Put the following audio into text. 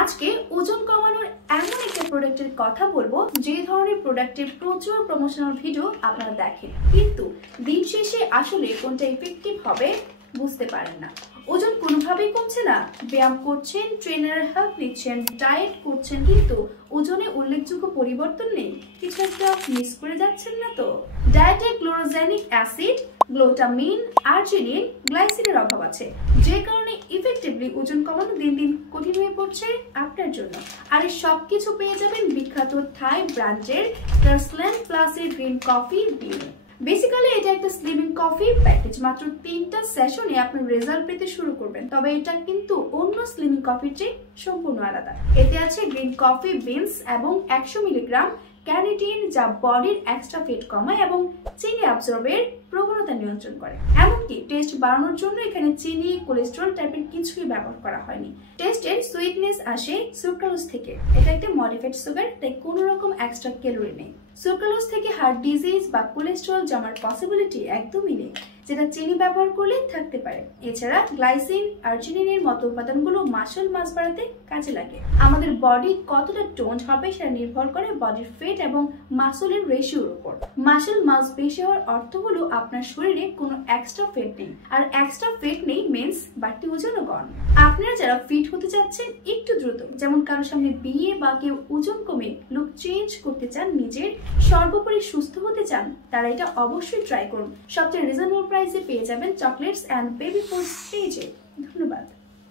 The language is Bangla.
আজকে ওজন কমানোর এমন একটা প্রোডাক্টের কথা বলবো যে ধরনের প্রোডাক্টের প্রচুর প্রমোশনাল ভিডিও আপনারা দেখেন, কিন্তু দিন শেষে আসলে কোনটা ইফেক্টিভ হবে বুঝতে পারেন না। ওজন কোনোভাবেই কমছে না, ব্যায়াম করছেন, ট্রেনার হেল্প নিচ্ছেন, ডায়েট করছেন, কিন্তু ওজনে উল্লেখযোগ্য পরিবর্তন নেই। কিছু একটা মিস করে যাচ্ছেন না তো? ডায়েটে ক্লোরোজেনিক অ্যাসিড, গ্লুটামিন, আর্জিনিন, গ্লাইসিনের অভাব আছে, যে কারণে ইফেক্টিভলি ওজন কমানো দিন দিন কঠিন হয়ে পড়ছে আপনার জন্য। আর এই সবকিছু পেয়ে যাবেন বিখ্যাত থাই ব্র্যান্ডের টার্সল্যান্ড প্লাসের গ্রিন কফি বিনে। বেসিক্যালি এটা একটা স্লিমিং কফি প্যাকেজ, মাত্র 3টা সেশনে আপনি রেজাল্ট পেতে শুরু করবেন। তবে এটা কিন্তু অন্য স্লিমিং কফির চেয়ে সম্পূর্ণ আলাদা। এতে আছে গ্রিন কফি বিনস এবং 100 মিলিগ্রাম ক্যানিটিন, যা বডির এক্সট্রা ফ্যাট কমায় এবং চিনি অ্যাবজর্বের প্রবণতা নিয়ন্ত্রণ করে। এমনকি টেস্ট বাড়ানোর জন্য এখানে চিনি, কোলেস্টেরল টাইপের কিছুই ব্যবহার করা হয়নি। টেস্টের সুইটনেস আসে সুক্রালোজ থেকে। এটা একটা মডিফাইড সুগার, তাই কোনো রকম এক্সট্রা ক্যালোরি নেই। সুক্রালোজ থেকে হার্ট ডিজিজ বা কোলেস্টেরল জমার পসিবিলিটি একদমই নেই, যেটা চিনি ব্যবহার করলে থাকতে পারে। এছাড়া গ্লাইসিন, আর্জিনিনের মতো উপাদানগুলো মাসল মাস বাড়াতে কাজে লাগে। আমাদের বডি কতটা টোন্ড হবে সেটা নির্ভর করে বডির ফেট এবং মাসলের রেশিওর উপর। মাসল মাস বেশি হওয়ার অর্থ হলো আপনার শরীরে কোনো এক্সট্রা ফেট নেই, আর এক্সট্রা ফেট নেই মিন্স বাড়তি ওজনও কম। আপনারা যারা ফিট হতে চাচ্ছেন একটু দ্রুত, যেমন কারোর সামনে বিয়ে বা কেউ ওজন কমে লুক চেঞ্জ করতে চান, নিজের সর্বোপরি সুস্থ হতে চান, তারা এটা অবশ্যই ট্রাই করুন। সবচেয়ে রিজনেবল প্রাইসে পেয়ে যাবেন চকলেটস অ্যান্ড বেবি ফুড স্টেজে। ধন্যবাদ।